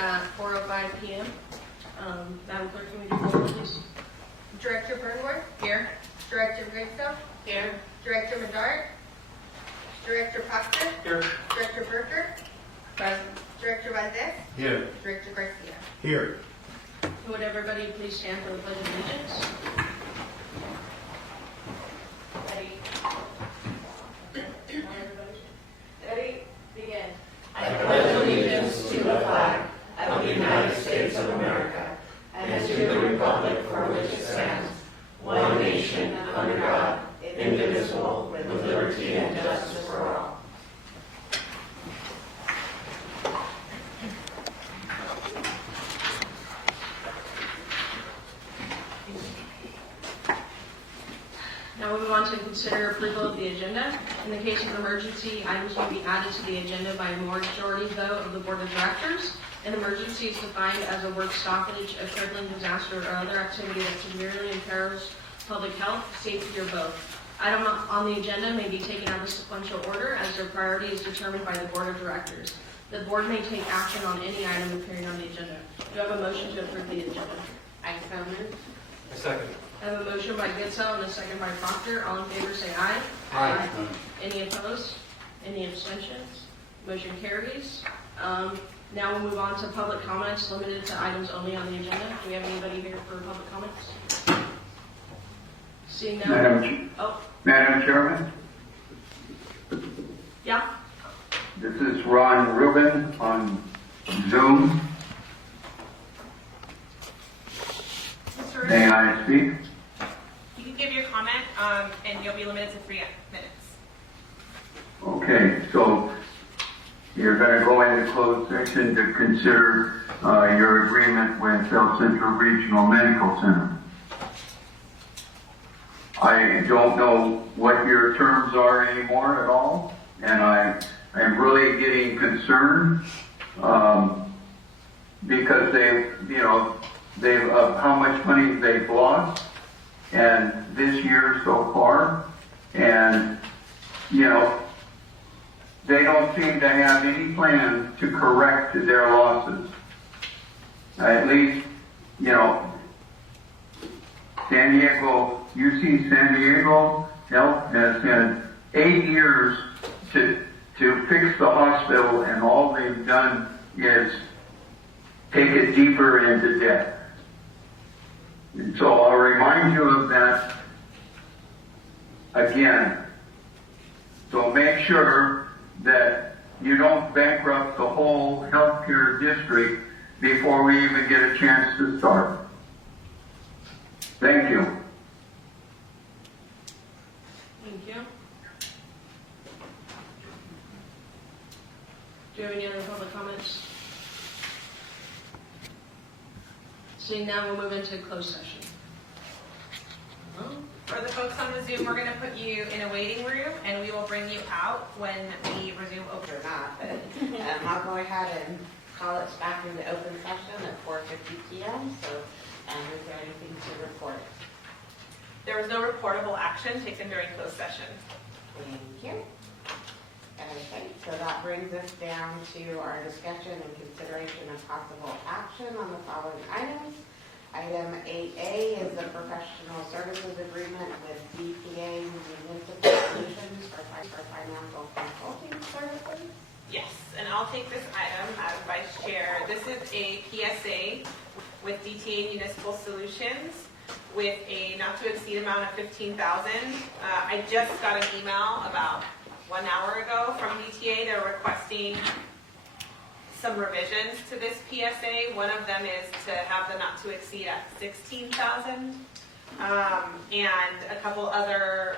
At 4:05 p.m. Madam Clerk, can we do roll, please? Director Burnworth? Here. Director Grissom? Here. Director Medard? Director Proctor? Here. Director Berger? Present. Director Valdez? Here. Director Garcia? Here. Would everybody please stand for the Pledge of Allegiance? Ready? Begin. I pledge allegiance to the flag of the United States of America and to the republic for which it stands, one nation under God, indivisible, with liberty and justice for all. Now we move on to consider approval of the agenda. In the case of an emergency, items will be added to the agenda by a majority vote of the Board of Directors. An emergency is defined as a work stoppage, a crippling disaster, or other activity that severely imperils public health, safety, or both. Items on the agenda may be taken out of sequential order as their priority is determined by the Board of Directors. The Board may take action on any item appearing on the agenda. Do I have a motion to approve the agenda? I so move. A second. I have a motion by Gitzel and a second by Proctor. All in favor say aye. Aye. Any opposed? Any abstentions? Motion carries. Now we'll move on to public comments limited to items only on the agenda. Do we have anybody here for public comments? Seeing none. Madam Chairman, Yeah? this is Ron Rubin on Zoom. Mr. May I speak? You can give your comment, and you'll be limited to 3 minutes. Okay, so you're going to go into closed session to consider your agreement with South Central Regional Medical Center. I don't know what your terms are anymore at all, and I am really getting concerned because they've how much money they've lost, and this year so far, and they don't seem to have any plan to correct their losses. At least, UC San Diego Health has had 8 years to fix the hospital, and all they've done is take it deeper into debt. And so I'll remind you of that again. So make sure that you don't bankrupt the whole healthcare district before we even get a chance to start. Thank you. Thank you. Do you have any other public comments? Seeing none, we'll move into closed session. For the folks on the Zoom, we're going to put you in a waiting room, and we will bring you out when we resume open. Or not, but I'll go ahead and call it back into open session at 4:50 p.m. So, is there anything to report? There was no reportable action taken during closed session. Thank you. Okay, so that brings us down to our discussion and consideration of possible action on the following items. Item 8A is the professional services agreement with DPA Municipal Solutions for financial consulting services. Yes, and I'll take this item as Vice Chair. This is a PSA with DTA Municipal Solutions with a not to exceed amount of $15,000. I just got an email about 1 hour ago from DTA. They're requesting some revisions to this PSA. One of them is to have the not to exceed at $16,000, and a couple other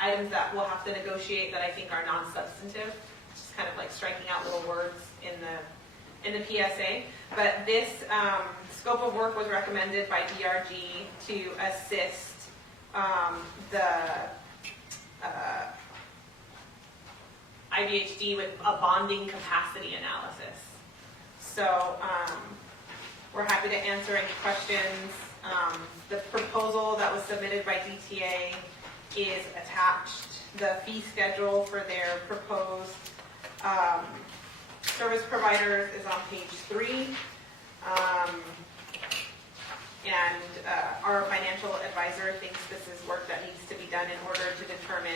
items that we'll have to negotiate that I think are non-substantive, just kind of like striking out little words in the PSA. But this scope of work was recommended by DRG to assist the Ivhd with a bonding capacity analysis. So we're happy to answer any questions. The proposal that was submitted by DTA is attached. The fee schedule for their proposed service providers is on page 3. Our financial advisor thinks this is work that needs to be done in order to determine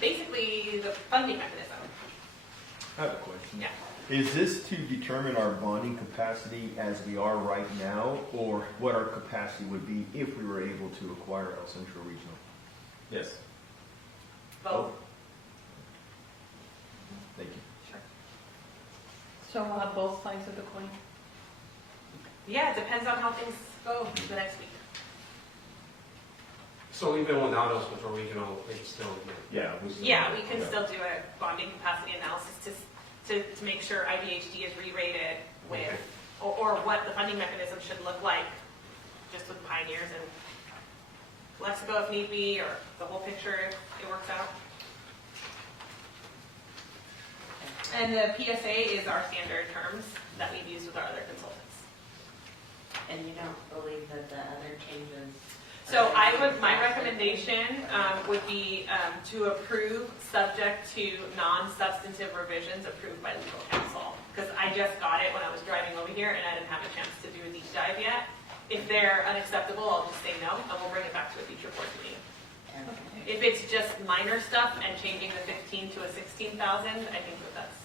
basically the funding mechanism. I have a question. Yeah. Is this to determine our bonding capacity as we are right now, or what our capacity would be if we were able to acquire El Centro Regional? Yes. Both. Thank you. Sure. So we'll have both sides of the coin? Yeah, it depends on how things go the next week. So even without us, which are regional, they still get. Yeah, we can still do a bonding capacity analysis to make sure Ivhd is re-rated with, or what the funding mechanism should look like, just with Pioneers and Lexico if need be, or the whole picture if it works out. And the PSA is our standard terms that we've used with our other consultants. And you don't believe that the other changes? So my recommendation would be to approve subject to non-substantive revisions approved by legal counsel. Because I just got it when I was driving over here and I didn't have a chance to do a deep dive yet. If they're unacceptable, I'll just say no and we'll bring it back to a future board meeting. Okay. If it's just minor stuff and changing the 15 to a 16,000, I think that's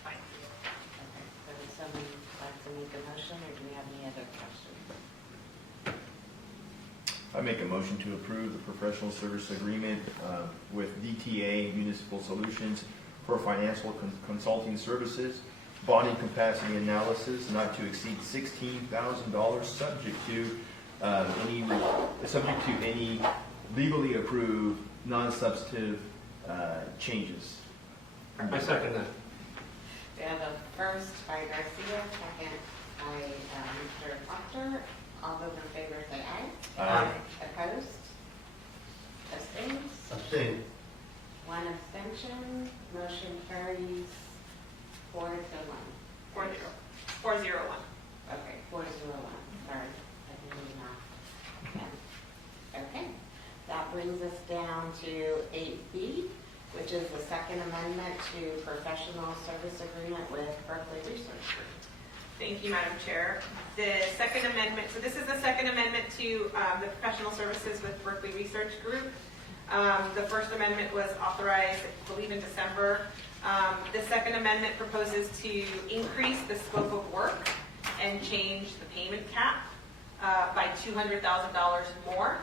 fine. Okay, so would someone like to make a motion, or do we have any other questions? I make a motion to approve the professional service agreement with DTA Municipal Solutions for financial consulting services, bonding capacity analysis not to exceed $16,000, subject to any legally approved non-substantive changes. I second that. We have a first by Garcia, second by Mr. Proctor. All those in favor say aye. Aye. Opposed? Abstains? Abstain. One abstention. Motion carries 4-1. 401. Okay, 4-1. Sorry, I didn't do math. Okay, that brings us down to 8B, which is the second amendment to professional service agreement with Berkeley Research Group. Thank you, Madam Chair. The second amendment, so this is the second amendment to the professional services with Berkeley Research Group. The first amendment was authorized, I believe, in December. The second amendment proposes to increase the scope of work and change the payment cap by $200,000 more.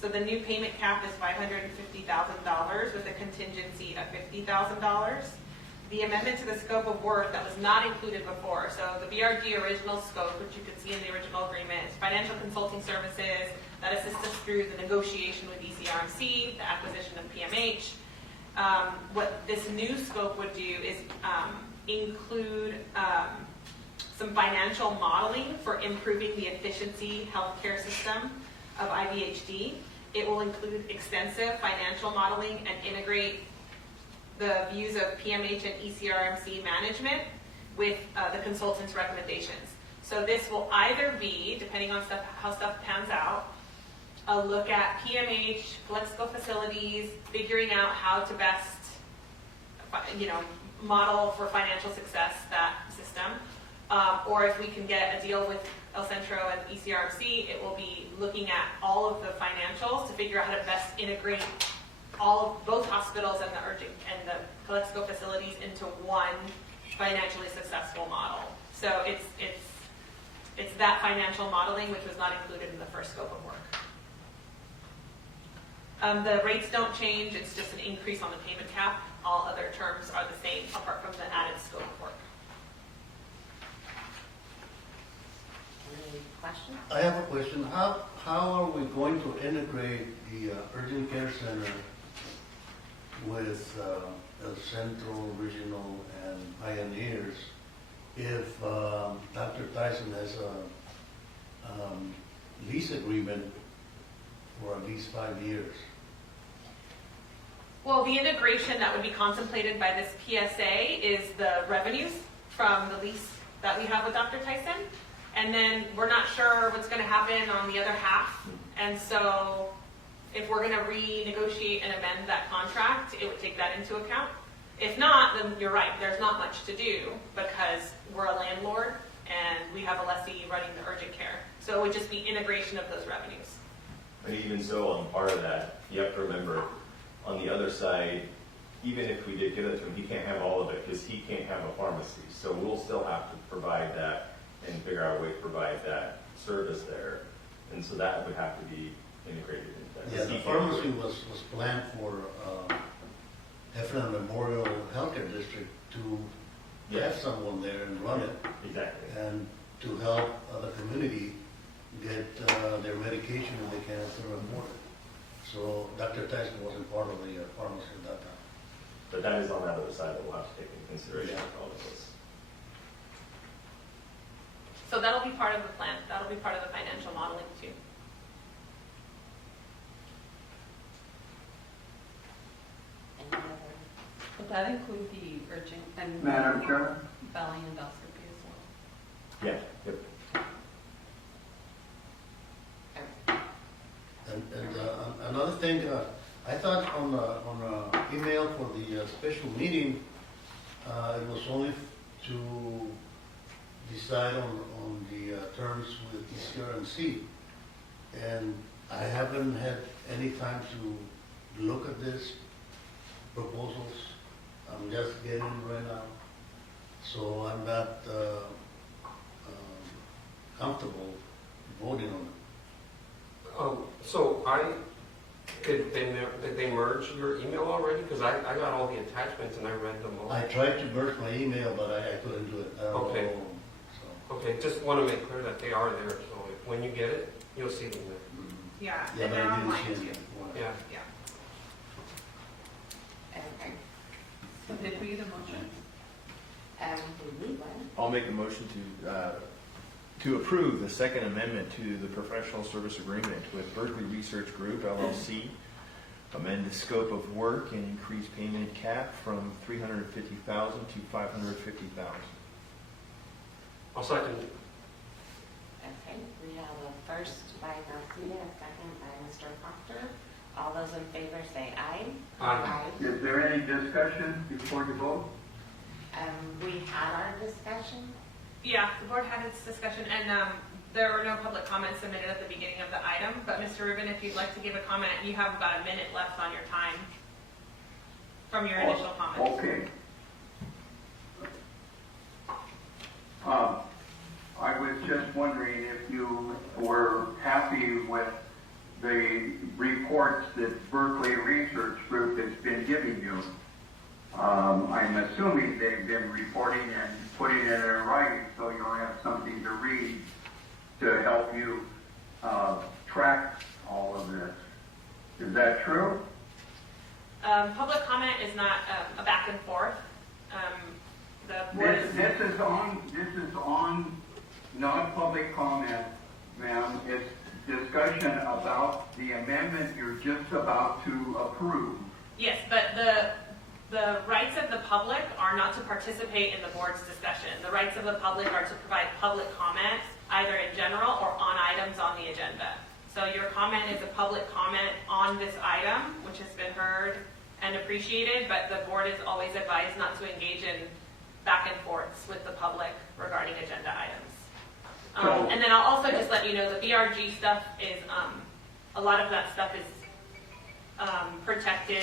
So the new payment cap is $550,000 with a contingency of $50,000. The amendment to the scope of work that was not included before, so the BRG original scope, which you could see in the original agreement, is financial consulting services that assist us through the negotiation with ECRMC, the acquisition of PMH. What this new scope would do is include some financial modeling for improving the efficiency healthcare system of Ivhd. It will include extensive financial modeling and integrate the views of PMH and ECRMC management with the consultant's recommendations. So this will either be, depending on how stuff pans out, a look at PMH, Lexico facilities, figuring out how to best, model for financial success that system. Or if we can get a deal with El Centro and ECRMC, it will be looking at all of the financials to figure out how to best integrate both hospitals and the Lexico facilities into one financially successful model. So it's that financial modeling which was not included in the first scope of work. The rates don't change, it's just an increase on the payment cap. All other terms are the same apart from the added scope of work. Any questions? I have a question. How are we going to integrate the urgent care center with El Centro, Regional, and Pioneers if Dr. Tyson has a lease agreement for at least 5 years? Well, the integration that would be contemplated by this PSA is the revenues from the lease that we have with Dr. Tyson. And then we're not sure what's going to happen on the other half. And so if we're going to renegotiate and amend that contract, it would take that into account. If not, then you're right, there's not much to do because we're a landlord and we have a lessee running the urgent care. So it would just be integration of those revenues. And even so, on part of that, you have to remember, on the other side, even if we did give it to him, he can't have all of it because he can't have a pharmacy. So we'll still have to provide that and figure out a way to provide that service there. And so that would have to be integrated into that. Yeah, the pharmacy was planned for Heflin Memorial Healthcare District to have someone there and run it, Exactly. and to help the community get their medication if they can't afford it. So Dr. Tyson wasn't part of the pharmacy at that time. But that is on that other side that we'll have to take into consideration with all of this. So that'll be part of the plan. That'll be part of the financial modeling too. Any other? Would that include the urgent and Madam Chair? Valley endoscopy as well? Yeah. Yep. And another thing, I thought on the email for the special meeting, it was only to decide on the terms with ECRMC. And I haven't had any time to look at this proposals. I'm just getting it right now. So I'm not comfortable voting on it. So did they merge your email already? Because I got all the attachments and I read them all. I tried to merge my email, but I couldn't do it. I don't Okay. know, so. Okay, just want to make clear that they are there. So when you get it, you'll see them there. Yeah, Yeah, and but they're I didn't online see it. too. Yeah. Yeah. Okay. So did we the motion? We need one. I'll make a motion to approve the Second Amendment to the professional service agreement with Berkeley Research Group, LLC, amend the scope of work and increase payment cap from $350,000 to $550,000. I'll second it. Okay, we have a first by Garcia, a second by Mr. Proctor. All those in favor say aye. Aye. Is there any discussion before you vote? We had our discussion. Yeah, the board had its discussion, and there were no public comments submitted at the beginning of the item. But Mr. Rubin, if you'd like to give a comment, you have about a minute left on your time from your initial comments. Okay. I was just wondering if you were happy with the reports that Berkeley Research Group has been giving you. I'm assuming they've been reporting and putting it in writing so you'll have something to read to help you track all of this. Is that true? Public comment is not a back and forth. The board is... This is on non-public comment, ma'am. It's discussion about the amendment you're just about to approve. Yes, but the rights of the public are not to participate in the board's discussion. The rights of the public are to provide public comments, either in general or on items on the agenda. So your comment is a public comment on this item, which has been heard and appreciated, but the board is always advised not to engage in back and forths with the public regarding agenda items. And then I'll also just let you know the BRG stuff is, a lot of that stuff is protected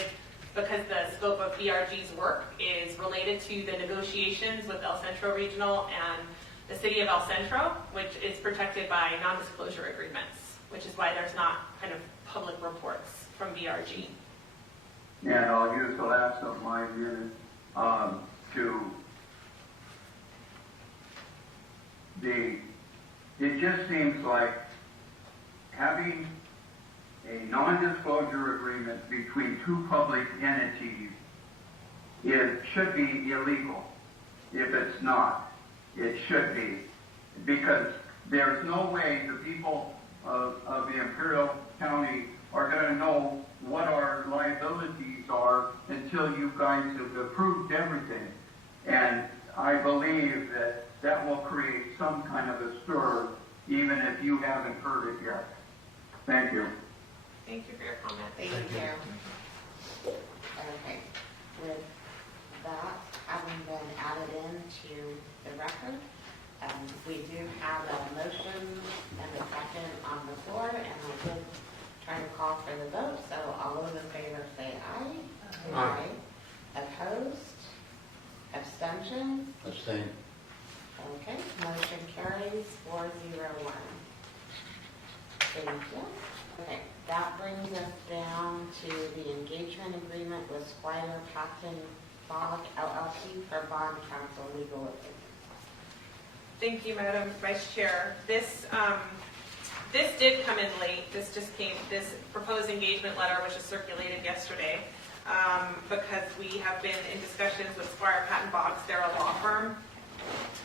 because the scope of BRG's work is related to the negotiations with El Centro Regional and the City of El Centro, which is protected by non-disclosure agreements, which is why there's not kind of public reports from BRG. And I'll use the last of my minute it just seems like having a non-disclosure agreement between two public entities should be illegal. If it's not, it should be. Because there's no way the people of the Imperial County are going to know what our liabilities are until you guys have approved everything. And I believe that will create some kind of a stir, even if you haven't heard it yet. Thank you. Thank you for your comment. Thank you. Okay, with that having been added into the record, We do have a motion and a second on the floor, and I did try to call for the vote, so all those in favor say aye. Aye. Opposed? Abstentions? Abstain. Okay, motion carries 401. Thank you. Okay, that brings us down to the engagement agreement with Squire Patton Fogg LLC for bond counsel legal opinion. Thank you, Madam Vice Chair. This did come in late. This proposed engagement letter, which was circulated yesterday, because we have been in discussions with Squire Patton Boggs, they're a law firm,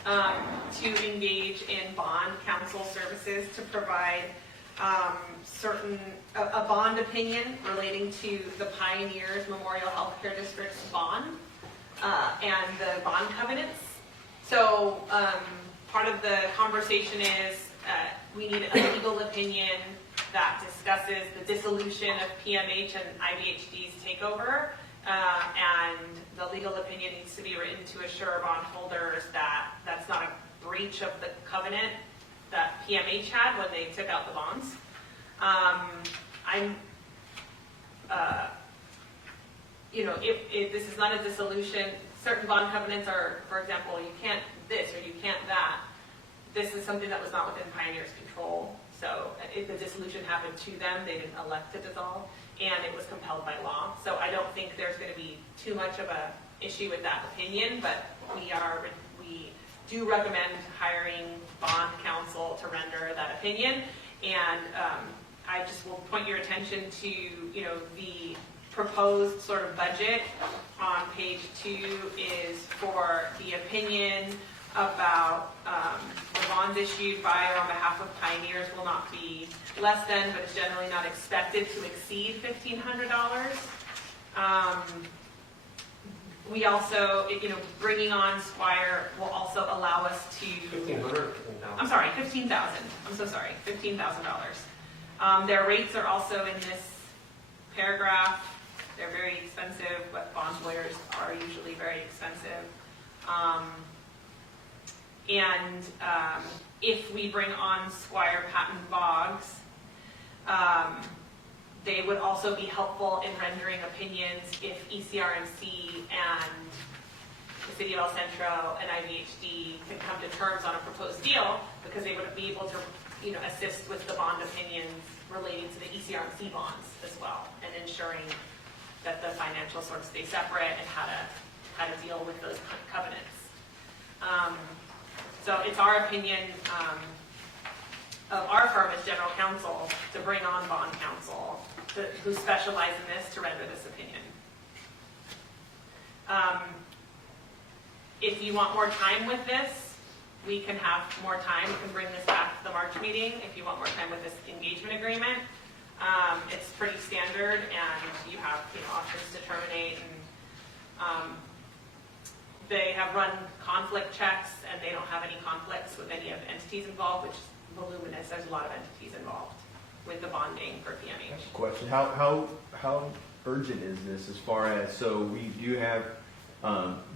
to engage in bond counsel services to provide a bond opinion relating to the Pioneers Memorial Healthcare District's bond and the bond covenants. So part of the conversation is we need a legal opinion that discusses the dissolution of PMH and Ivhd's takeover, and the legal opinion needs to be written to assure bondholders that that's not a breach of the covenant that PMH had when they took out the bonds. If this is not a dissolution, certain bond covenants are, for example, you can't this or you can't that. This is something that was not within Pioneer's control. So if the dissolution happened to them, they didn't elect to dissolve, and it was compelled by law. So I don't think there's going to be too much of a issue with that opinion, but we do recommend hiring bond counsel to render that opinion. And I just will point your attention to, the proposed sort of budget on page 2 is for the opinion about the bonds issued by or on behalf of Pioneers will not be less than, but it's generally not expected to exceed $1,500. We also, bringing on Squire will also allow us to... 1,500? I'm sorry, $15,000. I'm so sorry, $15,000. Their rates are also in this paragraph. They're very expensive, but bond lawyers are usually very expensive. If we bring on Squire Patton Boggs, they would also be helpful in rendering opinions if ECRMC and the City of El Centro and Ivhd can come to terms on a proposed deal, because they would be able to assist with the bond opinions relating to the ECRMC bonds as well, and ensuring that the financials sort of stay separate and how to deal with those covenants. So it's our opinion of our firm as general counsel to bring on bond counsel who specialize in this to render this opinion. If you want more time with this, we can have more time. We can bring this back to the March meeting if you want more time with this engagement agreement. It's pretty standard, and you have options to terminate, and they have run conflict checks, and they don't have any conflicts with any of the entities involved, which is voluminous. There's a lot of entities involved with the bonding for PMH. Question: How urgent is this? As far as, so we do have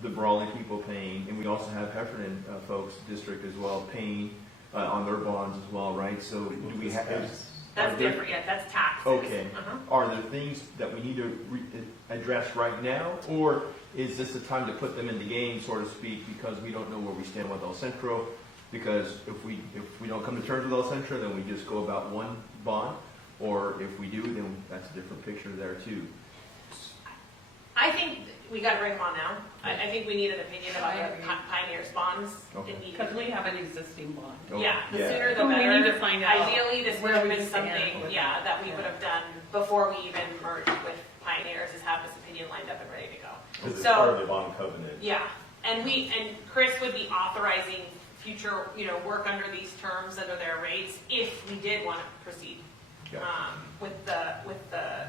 the Brawley people paying, and we also have Heffernan folks district as well paying on their bonds as well, right? So do we have? That's different. Yeah, that's taxes. Okay. Are there things that we need to address right now, or is this the time to put them in the game, so to speak, because we don't know where we stand with El Centro? Because if we don't come to terms with El Centro, then we just go about one bond, or if we do, then that's a different picture there too. I think we got to bring them on now. I think we need an opinion about the Pioneers bonds immediately. Because we have an existing bond. Okay. Yeah, the sooner the So we better. need to find out Ideally, this would where have we been stand something, with that we would have done before we even merged with Pioneers, is have this opinion lined up and ready to go. Because it's So- part of the bond covenant. Yeah, and Chris would be authorizing future, work under these terms, under their rates, if we did want to proceed Yeah. with the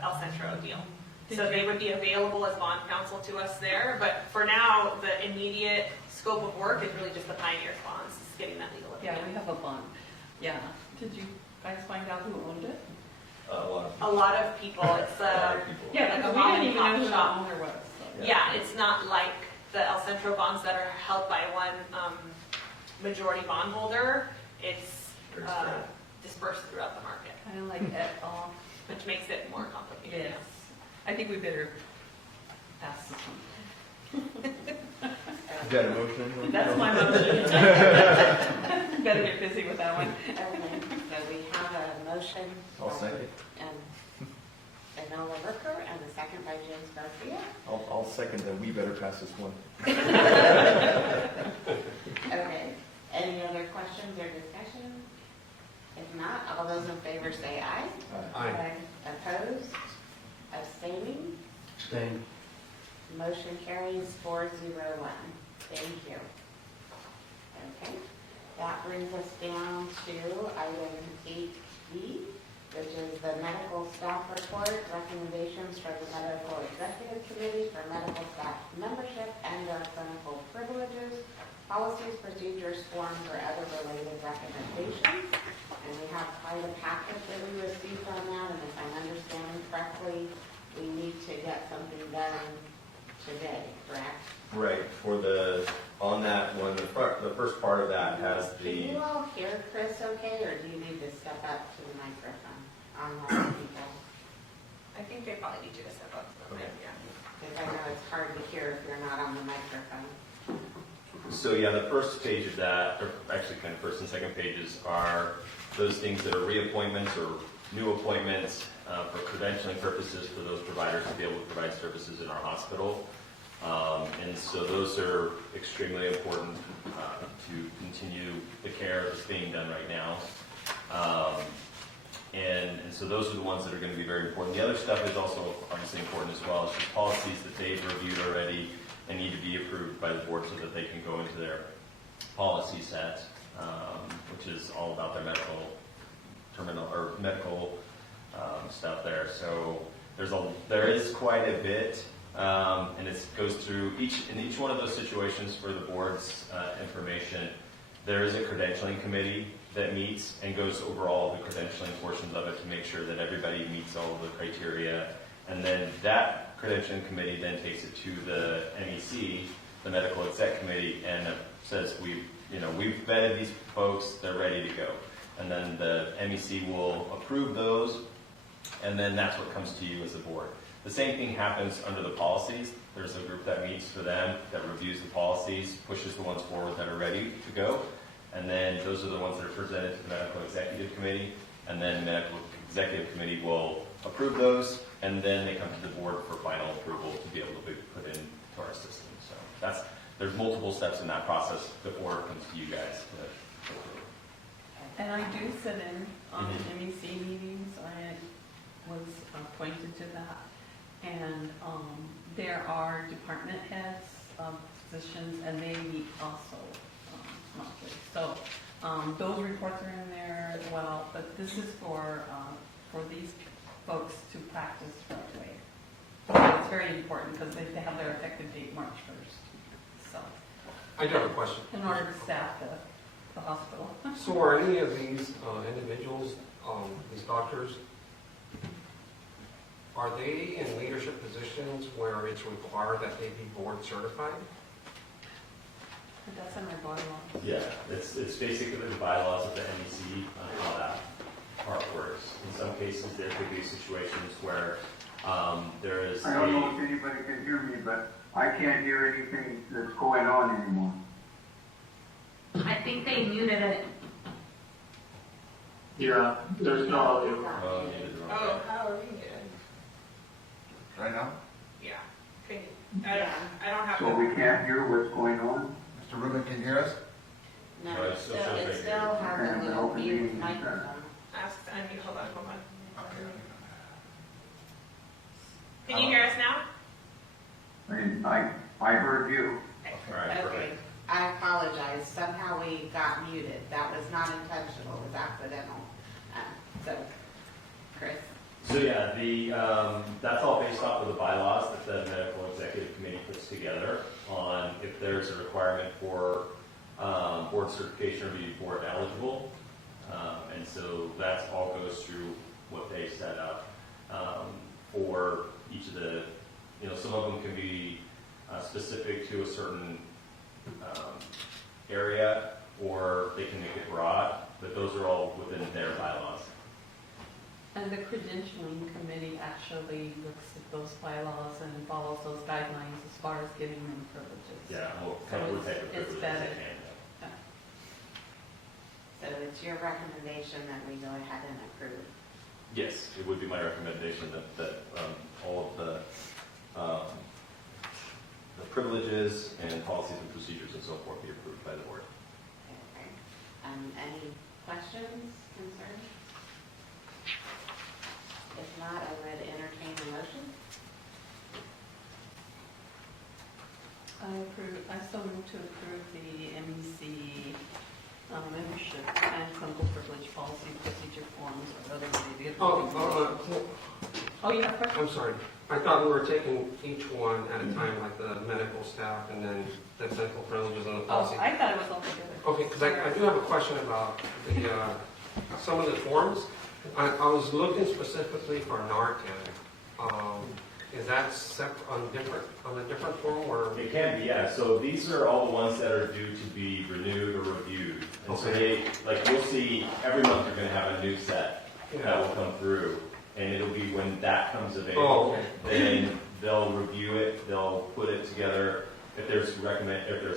El Centro deal. So they would be available as bond counsel to us there, but for now, the immediate scope of work is really just the Pioneers bonds, is getting that legal Yeah, opinion. we have a bond. Yeah. Did you guys find out who owned it? A lot of people, it's Yeah, like a because we mom didn't and even know pop who the shop. owner was. So. Yeah, it's not like the El Centro bonds that are held by one majority bondholder, it's Very spread. dispersed throughout the market, Kind of like et al. which makes it more complicated. Yes. I think we better pass this one. Is that a motion? That's my motion. Better get busy with that one. Okay, so we have a motion. I'll second. And Enola Rooker, and a second by James Garcia. I'll second that we better pass this one. Okay, any other questions or discussion? If not, all those in favor say aye. Aye. Opposed? Abstaining? Abstain. Motion carries 401. Thank you. Okay, that brings us down to item 8B, which is the medical staff report, recommendations for the medical executive committee for medical staff membership and or clinical privileges, policies, procedures, forms, or other related recommendations. And we have quite a packet that we received on that, and if I'm understanding correctly, we need to get something done today, correct? Right, on that one, the first part of that has Can the, you all hear Chris okay, or do you need to step up to the microphone? Online people, I think they probably need you to step up to the mic, yeah. because I know it's hard to hear if you're not on the microphone. so yeah, the first page of that, or actually kind of first and second pages are those things that are reappointments or new appointments for credentialing purposes for those providers to be able to provide services in our hospital. And so those are extremely important to continue the care that's being done right now. And so those are the ones that are going to be very important. The other stuff is also obviously important as well. It's just policies that they've reviewed already and need to be approved by the board so that they can go into their policy set, which is all about their medical stuff there. So there is quite a bit, and it goes through each one of those situations for the board's information. There is a credentialing committee that meets and goes over all the credentialing portions of it to make sure that everybody meets all of the criteria. And then that credentialing committee then takes it to the MEC, the medical exec committee, and says we've vetted these folks, they're ready to go. And then the MEC will approve those, and then that's what comes to you as a board. The same thing happens under the policies. There's a group that meets for them, that reviews the policies, pushes the ones forward that are ready to go, and then those are the ones that are presented to the medical executive committee, and then the medical executive committee will approve those, and then they come to the board for final approval to be able to be put into our system. So there's multiple steps in that process before it comes to you guys to approve. And I do sit in on MEC meetings. I was appointed to that. And there are department heads of positions, and they meet also monthly. So those reports are in there as well. But this is for these folks to practice right away. So it's very important because they have their effective date March 1st. So I do have a question. in order to staff the hospital. So are any of these individuals, these doctors, are they in leadership positions where it's required that they be board certified? That's in our bylaws. Yeah, it's basically the bylaws of the NEC on how that part works. In some cases, there could be situations where there is I don't know if anybody can hear me, but I can't hear anything that's going on anymore. I think they muted it. Yeah, there's no audio. Oh, how are we doing? Right now? Yeah. Can you, I don't have So to. we can't hear what's going on? Mr. Rubin, can you hear us? No, No, it it's still still, shows it right still here. has a And little open mute meeting. microphone. Ask, hold on. Can you hear us now? I heard you. All right, Okay, perfect. I apologize. Somehow we got muted. That was not intentional, it was accidental. So, Chris? So yeah, that's all based off of the bylaws that the medical executive committee puts together on if there's a requirement for board certification or be board eligible. And so that all goes through what they set up for each of the, some of them can be specific to a certain area or they can make it broad, but those are all within their bylaws. And the credentialing committee actually looks at those bylaws and follows those guidelines as far as giving them privileges. Yeah, well, So what type of it's privileges better. they handle. So it's your recommendation that we go ahead and approve. Yes, it would be my recommendation that all of the privileges and policies and procedures and so forth be approved by the board. Okay. Any questions, concerns? If not, I would entertain a motion. I so move to approve the MEC membership and clinical privilege policy procedure forms or other related. Oh, you have questions? I'm sorry. I thought we were taking each one at a time, like the medical staff and then the clinical privileges and the policy. Oh, I thought it was all together. Okay, because I do have a question about the, some of the forms. I was looking specifically for Narcan. Is that separate on a different form or? It can be, yeah. So these are all the ones that are due to be renewed or reviewed. And so they, like you'll see, every month you're going to have a new set that will come through. And it'll be when that comes available. Oh, okay. Then they'll review it, they'll put it together. If there's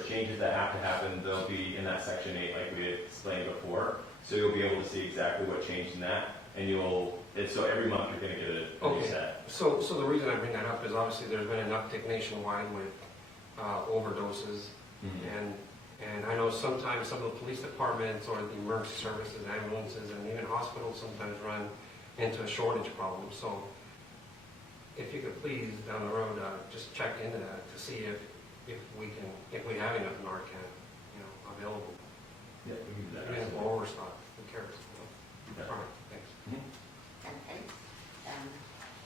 changes that have to happen, they'll be in that section 8 like we had explained before. So you'll be able to see exactly what changed in that. And so every month you're going to get a new set. So the reason I bring that up is obviously there's been an uptick nationwide with overdoses. And I know sometimes some of the police departments or the emergency services, ambulances, and even hospitals sometimes run into a shortage problem. So if you could please down the road just check into that to see if we have enough Narcan, available. Yeah, we can do that. Even if we're overstocked, who cares? Yeah. All right, thanks. Okay.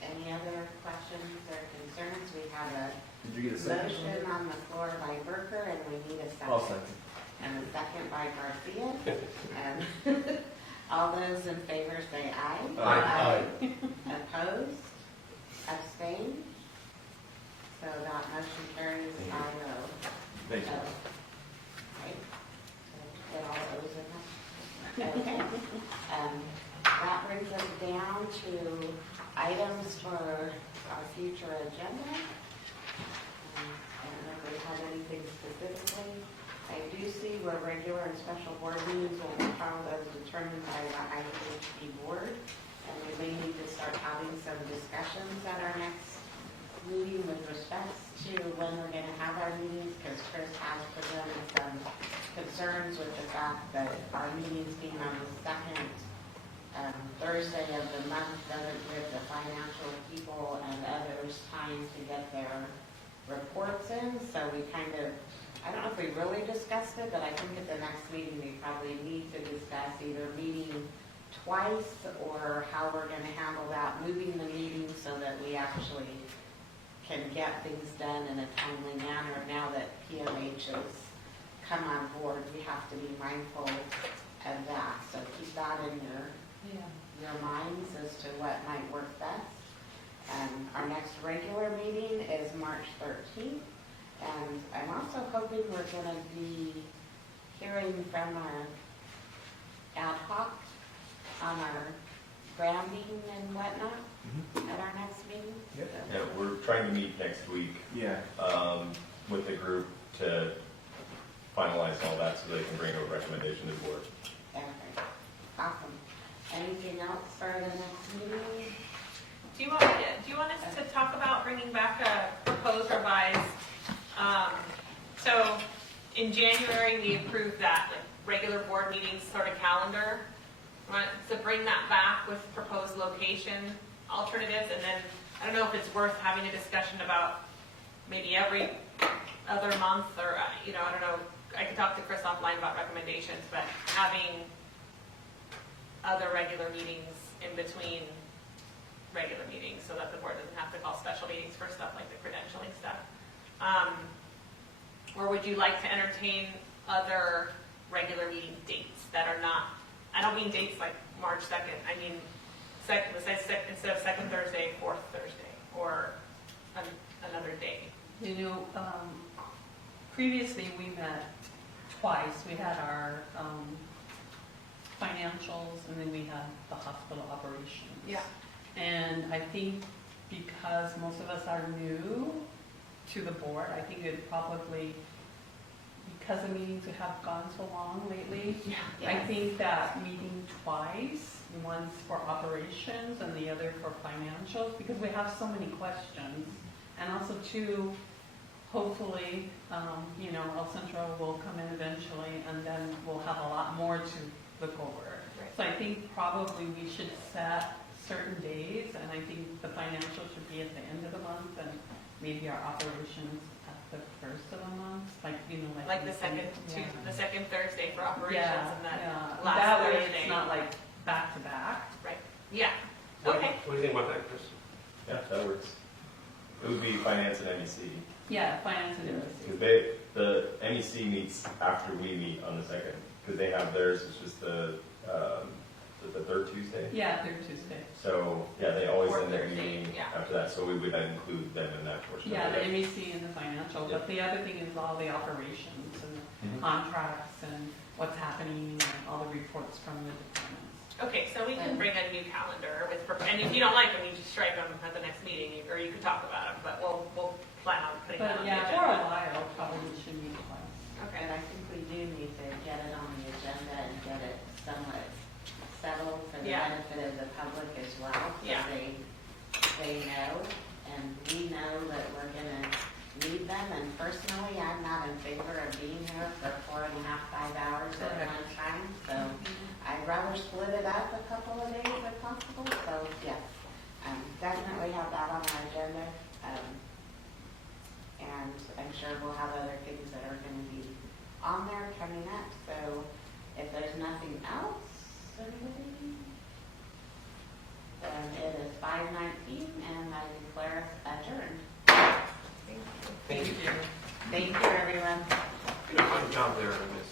Any other questions or concerns? We have a Did you get a second? motion on the floor by Berker, and we need a I'll second. second. And a second by Garcia. And all those in favor say aye. Aye. Opposed? Abstained? So that motion carries 5-0. Thanks. So, right? So get all those in there? Okay. That brings us down to items for our future agenda. I don't know if we have anything specifically. I do see where regular and special board meetings will be held as determined by the Ivhd board. And we may need to start having some discussions at our next meeting with respect to when we're going to have our meetings, because Chris has presented some concerns with the fact that our meetings being on the second Thursday of the month doesn't give the financial people and others time to get their reports in. So we I don't know if we really discussed it, but I think at the next meeting we probably need to discuss either meeting twice or how we're going to handle that, moving the meeting so that we actually can get things done in a timely manner. Now that PMH has come on board, we have to be mindful of that. So keep that in your minds as to what might work best. Our next regular meeting is March 13th. And I'm also hoping we're going to be hearing from our ad hoc on our branding and whatnot at our next meeting. Yep. So- Yeah, we're trying to meet next week Yeah. with the group to finalize all that so they can bring a recommendation to the board. Okay, awesome. Anything else for the next meeting? Do you want us to talk about bringing back a proposed revised, so in January, we approved that regular board meetings sort of calendar. Want to bring that back with proposed location alternatives, and then I don't know if it's worth having a discussion about maybe every other month, or, I don't know, I can talk to Chris offline about recommendations, but having other regular meetings in between regular meetings so that the board doesn't have to call special meetings for stuff like the credentialing stuff. Or would you like to entertain other regular meeting dates that are not, I don't mean dates like March 2nd, I mean instead of second Thursday, fourth Thursday, or another day. Previously we met twice. We had our financials, and then we had the hospital operations. Yeah. And I think because most of us are new to the board, I think it probably, because the meetings have gone so long lately, I think that meeting twice, once for operations and the other for financials, because we have so many questions. And also too, hopefully, El Centro will come in eventually, and then we'll have a lot more to look over. Right. So I think probably we should set certain days, and I think the financial should be at the end of the month, and maybe our operations at the first of the month, like Like the second the second Thursday for operations and that yeah. last That way Thursday. it's not like back to back. Right. Yeah. What Okay. do you think about that, Chris? Yeah, that works. It would be finance and MEC. Yeah, finance and industry. Because the MEC meets after we meet on the second, because they have theirs, it's just the third Tuesday. Yeah, third Tuesday. So, yeah, they always Fourth end up Thursday, meeting yeah. after that, so we would include them in that portion. Yeah, of the it. MEC and the financial, but the other thing is all the operations and Mhm. contracts and what's happening and all the reports from the departments. Okay, so we can bring a new calendar with, and if you don't like them, you just strike them at the next meeting, or you could talk about them, but we'll plan on putting that But on the yeah, agenda. for a while, probably should meet twice. Okay. And I think we do need to get it on the agenda and get it somewhat settled for the Yeah. benefit of the public as well. Yeah. So they know, and we know that we're gonna need them. And personally, I'm not in favor of being here for 4.5, 5 hours at Correct. one time. So I'd rather split it up a couple of days if possible. So yes, definitely have that on our agenda. And I'm sure we'll have other things that are going to be on there coming up. So if there's nothing else, anybody? Then it is 5:19 and I declare us adjourned. Thank you. Thank you, everyone. You did a fine job there, Miss